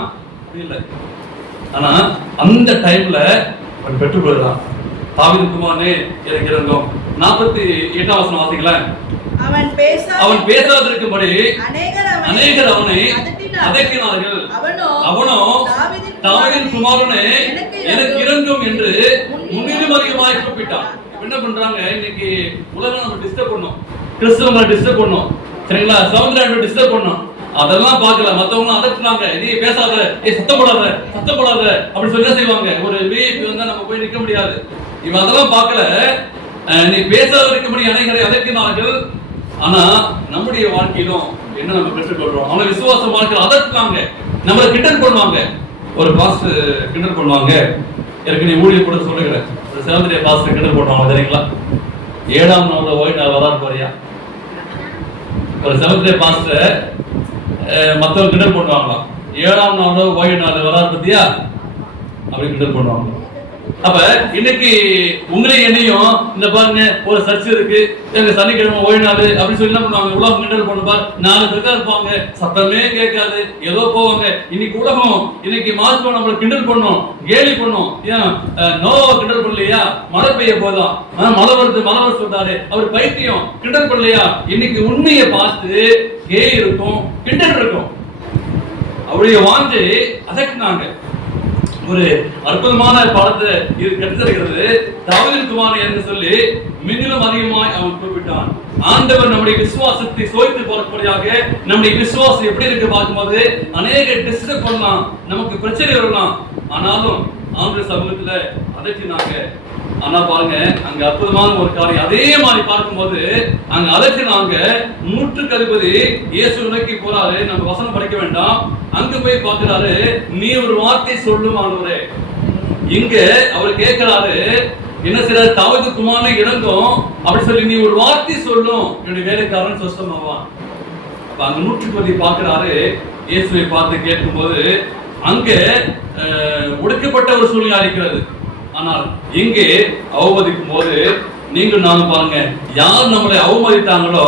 இல்ல, ஆனா அந்த டைம்ல பெற்றுக் கொள்ளலாம். தாவீது குமாரனே எனக்கு இறங்கும். 48 வசனம் வாசிக்கலாம். அவன் பேசாதிருக்கும்படி அநேகர் அவனை அதட்டினார்கள். அவனோ தாவீதின் குமாரனே எனக்கு இறங்கும் என்று முன்னிலும் அதிகமாக கூப்பிட்டான். என்ன பண்றாங்க, இன்னைக்கு உலகம் நம்ம டிஸ்டர்ப் பண்ணோம், கிறிஸ்தவங்களை டிஸ்டர்ப் பண்ணோம், சரிங்களா, சமுதாயத்தை டிஸ்டர்ப் பண்ணோம். அதெல்லாம் பார்க்கல, மத்தவங்க அதட்டுனாங்க, நீ பேசாத, சத்தம் போடாத அப்படி சொல்லி செய்வாங்க. ஒரு விஐபி வந்தா நம்ம போய் நிக்க முடியாது. இவன் அதெல்லாம் பார்க்கல, நீ பேசாத இருக்கும்படி அனைவரை அதட்டினார்கள். ஆனா நம்முடைய வாழ்க்கையிலும் என்ன நம்ம பெற்றுக்கொள்றோம், அவங்க விசுவாச வாழ்க்கையில் அதட்டுனாங்க, நம்மளை கிண்டல் பண்ணுவாங்க. ஒரு பாஸ்டர் கிண்டல் பண்ணுவாங்க, ஏற்கனவே ஊழியர் கூட சொல்லுகிறேன், ஒரு சேவந்திரிய பாஸ்டர் கிண்டல் பண்ணுவாங்க தெரியுங்களா, 7ஆம் நாள் ஓய்வு நாள் வராது பாரியா. ஒரு சேவந்திரிய பாஸ்டர் மற்றவங்க கிண்டல் பண்ணுவாங்களாம், 7ஆம் நாள் ஓய்வு நாள் வராது பத்தியா அப்படி கிண்டல் பண்ணுவாங்க. அப்ப இன்னைக்கு உங்களையும் என்னையும் இந்த பாருங்க, ஒரு சர்ச் இருக்கு, எங்க சனிக்கிழமை ஓய்வு நாள் அப்படின்னு சொல்லி என்ன பண்ணுவாங்க, உலகம் கிண்டல் பண்ணுவா, 4 பேருக்கா இருப்பாங்க, சத்தமே கேட்காது, ஏதோ போவாங்க. இன்னைக்கு உலகம் இன்னைக்கு மாசம் நம்மள கிண்டல் பண்ணும், கேலி பண்ணும். ஏன் நோவா கிண்டல் பண்ணலையா, மழை பெய்ய போதும், மழை வருது சொல்றாரு, அவர் பைத்தியம், கிண்டல் பண்ணலையா. இன்னைக்கு உண்மையை பார்த்து கேலி இருக்கும், கிண்டல் இருக்கும். அவருடைய வாஞ்சை அதட்டினாங்க. ஒரு அற்புதமான பாடத்தை இது கற்றுத்தருகிறது. தாவீதின் குமாரன் என்று சொல்லி மின்னிலும் அதிகமாய் அவன் கூப்பிட்டான். ஆண்டவர் நம்முடைய விசுவாசத்தை சோய்த்து போறபடியாக நம்முடைய விசுவாசம் எப்படி இருக்கு பார்க்கும்போது அநேக டிஸ்டர்ப் பண்ணலாம், நமக்கு பிரச்சனை வரலாம். ஆனாலும் ஆண்டவர் சமூகத்துல அதட்டினாங்க. ஆனா பாருங்க அங்க அற்புதமான ஒரு காரியம். அதே மாதிரி பார்க்கும்போது அங்க அழைச்சினாங்க. நூற்றுக்கு அதிபதி இயேசு நோக்கி போறாரு. நம்ம வசனம் படிக்க வேண்டாம். அங்க போய் பார்க்கிறாரு. நீ ஒரு வார்த்தை சொல்லும் ஆண்டவரே. இங்க அவர் கேட்கிறாரு, என்ன செய்யறாரு? தாவீது குமாரனை இறங்கும் அப்படி சொல்லி நீ ஒரு வார்த்தை சொல்லும், என்னுடைய வேலைக்காரன் சொஸ்தமாவான். அப்ப அங்க நூற்றுக்கு பார்க்கிறாரு. இயேசுவை பார்த்து கேட்கும் போது அங்க ஒடுக்கப்பட்ட ஒரு சூழ்நிலை இருக்கிறது. ஆனால் இங்கே அவமதிக்கும் போது நீங்கள் நானும் பாருங்க, யார் நம்மளை அவமதித்தாங்களோ,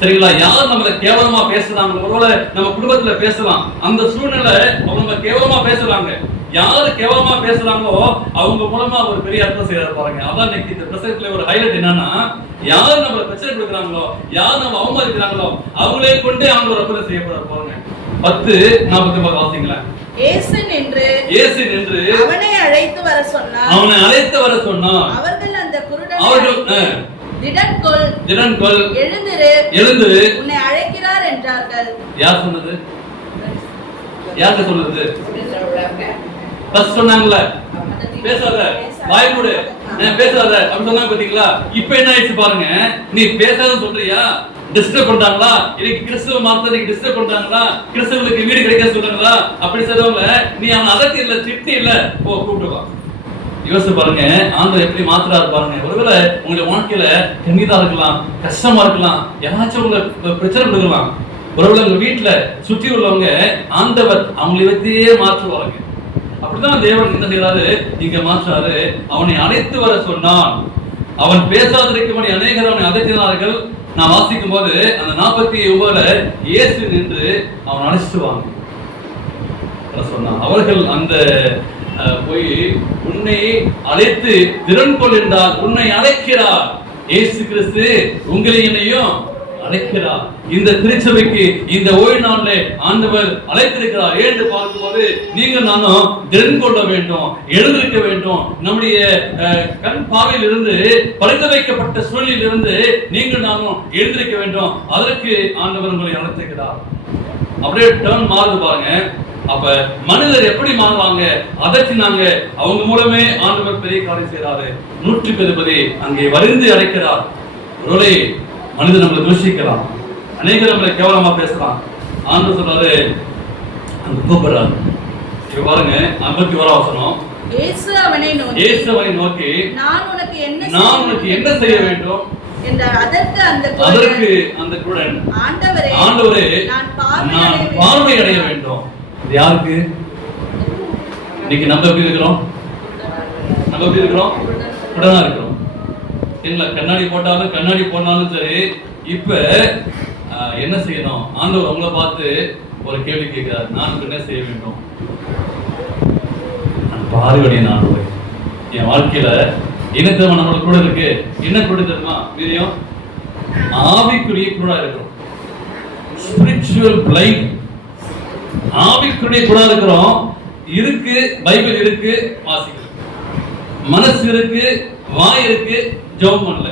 சரிங்களா, யார் நம்மளை கேவலமா பேசுறாங்களோ, ஒருவேளை நம்ம குடும்பத்துல பேசலாம், அந்த சூழ்நிலை அவங்க கேவலமா பேசுறாங்க. யாரு கேவலமா பேசுறாங்களோ அவங்க மூலமா ஒரு பெரிய அர்த்தம் செய்யறாரு பாருங்க. அதான் இன்னைக்கு இந்த பிரசங்கத்துல ஒரு ஹைலைட் என்னன்னா, யார் நம்மள பிரச்சனை கொடுக்குறாங்களோ, யார் நம்ம அவமதிக்கிறாங்களோ அவங்களே கொண்டே அவங்க ஒரு அற்புதம் செய்யப்படுறாரு பாருங்க. 10:49 வாசிங்களேன். இயேசு நின்று அவனை அழைத்து வர சொன்னார். அவர்கள் அந்த குருடனை திடன்கொள், எழுந்திரு, உன்னை அழைக்கிறார் என்றார்கள். யார் சொன்னது? யாருக்கு சொன்னது? ஃபர்ஸ்ட் சொன்னாங்கல, பேசாத, வாய் மூடு, பேசாத அப்படி சொன்னாங்க பாத்தீங்களா? இப்போ என்ன ஆயிடுச்சு பாருங்க. நீ பேசாதன்னு சொல்றியா? டிஸ்டர்ப் பண்றாங்களா? இன்னைக்கு கிறிஸ்துவ மார்க்கத்தை டிஸ்டர்ப் பண்றாங்களா? கிறிஸ்தவங்களுக்கு வீடு கிடைக்க சொல்றாங்களா? அப்படி சொல்றவங்க நீ அவன் அதட்டி இல்ல, திட்டி இல்ல, போ கூப்பிட்டு வா. யோசிச்சு பாருங்க, ஆண்டவர் எப்படி மாத்துறாரு பாருங்க. ஒருவேளை உங்களுடைய வாழ்க்கையில கண்ணீரா இருக்கலாம், கஷ்டமா இருக்கலாம், யாராச்சும் உங்களை பிரச்சனை கொடுக்கலாம். ஒருவேளை உங்க வீட்டுல சுற்றி உள்ளவங்க ஆண்டவர் அவங்களை வைத்தே மாற்றுவாங்க. அப்படிதான் தேவன் என்ன செய்யறாரு? இங்க மாற்றாரு. அவனை அழைத்து வர சொன்னான். அவன் பேசாதிருக்கும்படி அநேகர் அவனை அதட்டினார்கள். நான் வாசிக்கும் போது அந்த 49ல இயேசு நின்று அவன் அழைச்சிட்டு வாங்க சொன்னான். அவர்கள் அந்த போய் உன்னை அழைத்து திறன்கொள் என்றால் உன்னை அழைக்கிறார். இயேசு கிறிஸ்து உங்களை என்னையும் அழைக்கிறார். இந்த திருச்சபைக்கு இந்த ஓய்வு நாளிலே ஆண்டவர் அழைத்திருக்கிறார். ஏன்னு பார்க்கும்போது நீங்கள் நானும் திறன் கொள்ள வேண்டும், எழுந்திருக்க வேண்டும். நம்முடைய கண் பார்வையில் இருந்து பரிந்து வைக்கப்பட்ட சூழலில் இருந்து நீங்கள் நானும் எழுந்திருக்க வேண்டும். அதற்கு ஆண்டவர் உங்களை அழைத்திருக்கிறார். அப்படியே டர்ன் மாறுது பாருங்க. அப்ப மனிதர் எப்படி மாறுவாங்க? அதற்றினாங்க. அவங்க மூலமே ஆண்டவர் பெரிய காரியம் செய்யறாரு. 110 அங்கே வரிந்து அழைக்கிறார். ஒருவேளை மனிதன் நம்மளை தூஷிக்கலாம், அநேகர் நம்மளை கேவலமா பேசலாம். ஆண்டவர் சொல்றாரு, அங்க கூப்பிடுறாரு. இப்ப பாருங்க 51 வசனம். இயேசு அவனை நோக்கி நான் உனக்கு என்ன செய்ய வேண்டும் என்றார். அதற்கு அந்த குருடன், ஆண்டவரே நான் பார்வை அடைய வேண்டும். இது யாருக்கு? இன்னைக்கு நம்ம எப்படி இருக்கிறோம்? குருடனா இருக்கிறோம். கண்ணாடி போட்டாலும் கண்ணாடி போனாலும் சரி. இப்ப என்ன செய்யணும்? ஆண்டவர் உங்களை பார்த்து ஒரு கேள்வி கேட்கிறார். நான் என்ன செய்ய வேண்டும்? நான் பார்வையுடைய ஆண்டவர். என் வாழ்க்கையில என்ன தெரியுமா நம்மளோட கூட இருக்கு? என்ன கூட தெரியுமா? வீரியம் ஆவிக்குரிய கூட இருக்கிறோம். ஸ்பிரிச்சுவல் பிளைண்ட், ஆவிக்குரிய கூட இருக்கிறோம். இருக்கு, பைபிள் இருக்கு, வாசிக்கிறோம். மனசு இருக்கு, வாய் இருக்கு, ஜெபம் பண்ணல.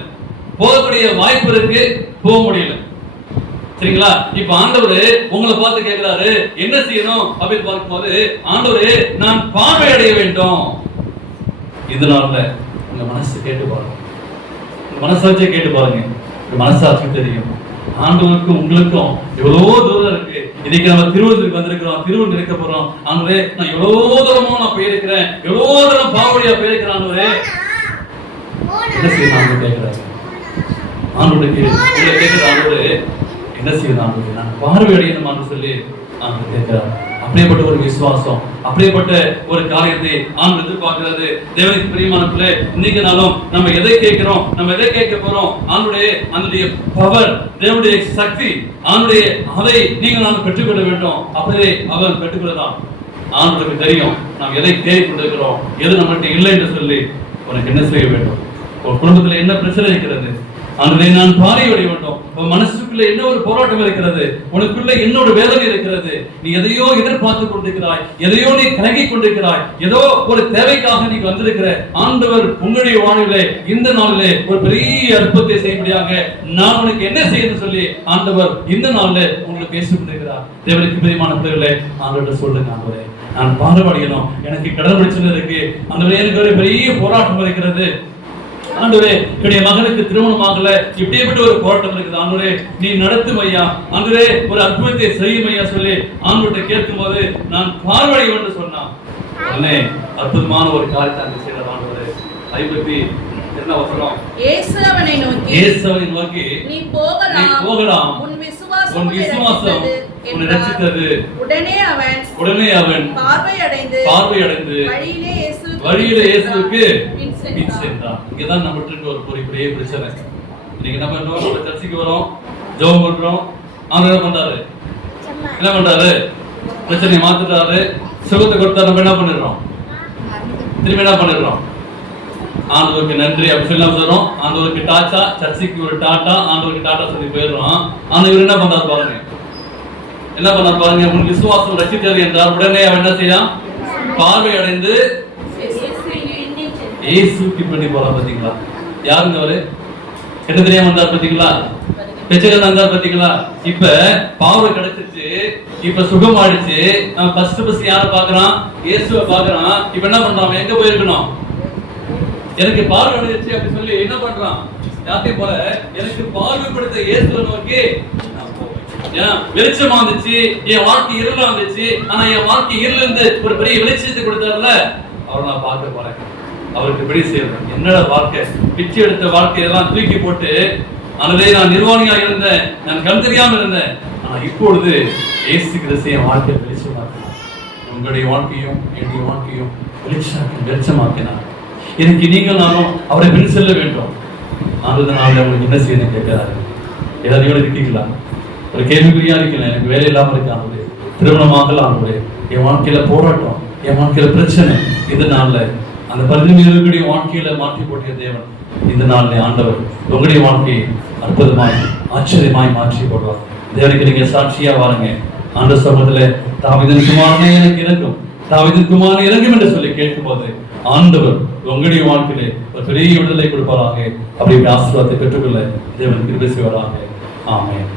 போகக்கூடிய வாய்ப்பு இருக்கு, போக முடியல. சரிங்களா? இப்ப ஆண்டவர் உங்களை பார்த்து கேட்கிறாரு, என்ன செய்யணும் அப்படின்னு பார்க்கும்போது, ஆண்டவரே நான் பார்வை அடைய வேண்டும். இதனால உங்க மனசு கேட்டு பாருங்க, உங்க மனசாட்சியை கேட்டு பாருங்க. உங்க மனசாட்சி தெரியும் ஆண்டவருக்கும் உங்களுக்கும் எவ்வளவோ தூரம் இருக்கு. இன்னைக்கு நம்ம திருவள்ளூருக்கு வந்திருக்கிறோம், திருவள்ளூர் இருக்க போறோம். ஆண்டவரே நான் எவ்வளவோ தூரமா நான் போயிருக்கிறேன், எவ்வளவோ தூரம் பாவடியா போயிருக்கிறேன். ஆண்டவரே என்ன செய்யணும்? ஆண்டு கேட்கிறாரு. ஆண்டோட கேட்கிற ஆண்டோடு என்ன செய்யணும்? ஆண்டு நான் பார்வையடையணுமான்னு சொல்லி ஆண்டு கேட்கிறார். அப்படியேப்பட்ட ஒரு விசுவாசம், அப்படியேப்பட்ட ஒரு காரியத்தை ஆண்டு எதிர்பார்க்கிறது. தேவனுக்கு பிரியமான பிள்ளை, இன்னைக்கு நாளும் நம்ம எதை கேட்கிறோம், நம்ம எதை கேட்க போறோம், அதனுடைய பவர், தேவனுடைய சக்தி, அதை நீங்கள் நான் பெற்றுக்கொள்ள வேண்டும். அப்படியே அவர் பெற்றுக்கொள்ளலாம். ஆண்டுக்கு தெரியும் நாம் எதை தேடிக் கொண்டிருக்கிறோம், எது நம்மகிட்ட இல்லை என்று சொல்லி. உனக்கு என்ன செய்ய வேண்டும்? ஒரு குடும்பத்துல என்ன பிரச்சனை இருக்கிறது, ஆண்டவரே நான் பார்வையடைய வேண்டும். உன் மனசுக்குள்ள என்ன ஒரு போராட்டம் இருக்கிறது, உனக்குள்ள என்னோட வேதனை இருக்கிறது. நீ எதையோ எதிர்பார்த்து கொண்டிருக்கிறாய், எதையோ நீ கலங்கி கொண்டிருக்கிறாய், ஏதோ ஒரு தேவைக்காக நீ வந்திருக்கிற. ஆண்டவர் உங்களுடைய வாழ்விலே இந்த நாளிலே ஒரு பெரிய அற்புதத்தை செய்யும்படியாக நான் உனக்கு என்ன செய்யணும்னு சொல்லி ஆண்டவர் இந்த நாளிலே உங்களுக்கு பேசிக் கொண்டிருக்கிறார். தேவனுக்கு பிரியமான பிள்ளைகளே, ஆண்டவர்கிட்ட சொல்லுங்க, ஆண்டவரே நான் பார்வையடையணும், எனக்கு கடன் பிரச்சனை இருக்கு, ஆண்டவரே எனக்கு ஒரு பெரிய போராட்டம் இருக்கிறது. ஆண்டவரே என்னுடைய மகனுக்கு திருமணம் ஆகல, இப்படிப்பட்ட ஒரு போராட்டம் இருக்குது ஆண்டவரே, நீ நடத்தும் ஐயா, ஆண்டவரே ஒரு அற்புதத்தை செய்யும் ஐயா சொல்லி ஆண்டவர்கிட்ட கேட்கும் போது நான் பார்வையை என்று சொன்னான். உடனே அற்புதமான ஒரு காரியத்தை அங்கு செய்தார் ஆண்டவரே. 50 என்ன வசனம்? இயேசு அவனை நோக்கி நீ போகலாம், உன் விசுவாசம் உன்னை ரட்சித்தது. உடனே அவன் பார்வையடைந்து வழியிலே இயேசுவுக்கு பின் சென்றான். இங்கதான் நம்மகிட்ட இருக்க ஒரு பெரிய பிரச்சனை. இன்னைக்கு நம்ம சர்ச்சைக்கு வரோம், ஜெபம் பண்றோம், அவர் என்ன பண்றாரு? பிரச்சனையை மாத்துறாரு, சுகத்தை கொடுத்தா நம்ம என்ன பண்ணிடுறோம்? திரும்பி என்ன பண்ணிடுறோம்? ஆண்டவருக்கு நன்றி அப்படி சொல்லி சொல்றோம். ஆண்டவருக்கு டாட்டா, சர்ச்சைக்கு ஒரு டாட்டா, ஆண்டவருக்கு டாட்டா சொல்லி போயிடுறோம். ஆனா இவர் என்ன பண்றாரு பாருங்க, என்ன பண்ணார் பாருங்க. உன் விசுவாசம் ரட்சித்தது என்றார். உடனே அவன் என்ன செய்யலாம்? பார்வை அடைந்து இயேசுக்கு பண்ணி போலாம். பாத்தீங்களா யாருங்க அவரு? என்ன தெரியாம வந்தார் பாத்தீங்களா? பெச்சகன் வந்தார் பாத்தீங்களா? இப்ப பார்வை கிடைச்சிச்சு, இப்ப சுகம் ஆயிடுச்சு. நம்ம ஃபர்ஸ்ட் யாரை பாக்குறான்? இயேசுவை பாக்குறான். இப்ப என்ன பண்றான்? எங்க போயிருக்கணும்? எனக்கு பார்வை அடைஞ்சிச்சு அப்படி சொல்லி என்ன பண்றான்? யாத்தையும் போல எனக்கு பார்வைப்படுத்த இயேசுவை நோக்கி வெளிச்சமா இருந்துச்சு, என் வாழ்க்கை இருளா இருந்துச்சு. ஆனா என் வாழ்க்கை இருள இருந்து ஒரு பெரிய வெளிச்சத்தை கொடுத்தாருல, அவரை நான் பார்க்க போறேன். அவருக்கு பிடி செய்யறேன். என்னோட வாழ்க்கை பிச்சை எடுத்த வாழ்க்கையெல்லாம் தூக்கி போட்டு, அன்றே நான் நிர்வாணியா இருந்தேன், நான் கண் தெரியாம இருந்தேன். ஆனா இப்பொழுது இயேசு கிறிஸ்து என் வாழ்க்கையை வெளிச்சமாக்கினார். உங்களுடைய வாழ்க்கையும் என்னுடைய வாழ்க்கையும் வெளிச்சமாக்கினார். எனக்கு நீங்கள் நானும் அவரை பின் செல்ல வேண்டும். ஆனது நாள் உங்களுக்கு என்ன செய்யணும் கேட்கிறாரு. ஏதாவது இருக்கீங்களா? ஒரு கேள்விக்குறியா இருக்கலாம். எனக்கு வேலை இல்லாம இருக்காங்க, திருமணமாகலாம், என் வாழ்க்கையில போராட்டம், என் வாழ்க்கையில பிரச்சனை. இந்த நாள்ல அந்த 15 வாழ்க்கையில மாற்றி போட்டிய தேவன் இந்த நாள்ல ஆண்டவர் உங்களுடைய வாழ்க்கையை அற்புதமாய் ஆச்சரியமாய் மாற்றி போடுவார். தேவனுக்கு நீங்க சாட்சியா வாருங்க. ஆண்ட சமூகத்துல தாவீதின் குமாரனே எனக்கு இறங்கும், தாவீதின் குமாரனே இறங்கும் என்று சொல்லி கேட்கும் போது ஆண்டவர் உங்களுடைய வாழ்க்கையிலே ஒரு பெரிய விடுதலை கொடுப்பாராக. அப்படி ஆசீர்வாதத்தை பெற்றுக்கொள்ள தேவன் கிருபை செய்வாராக. ஆமென்.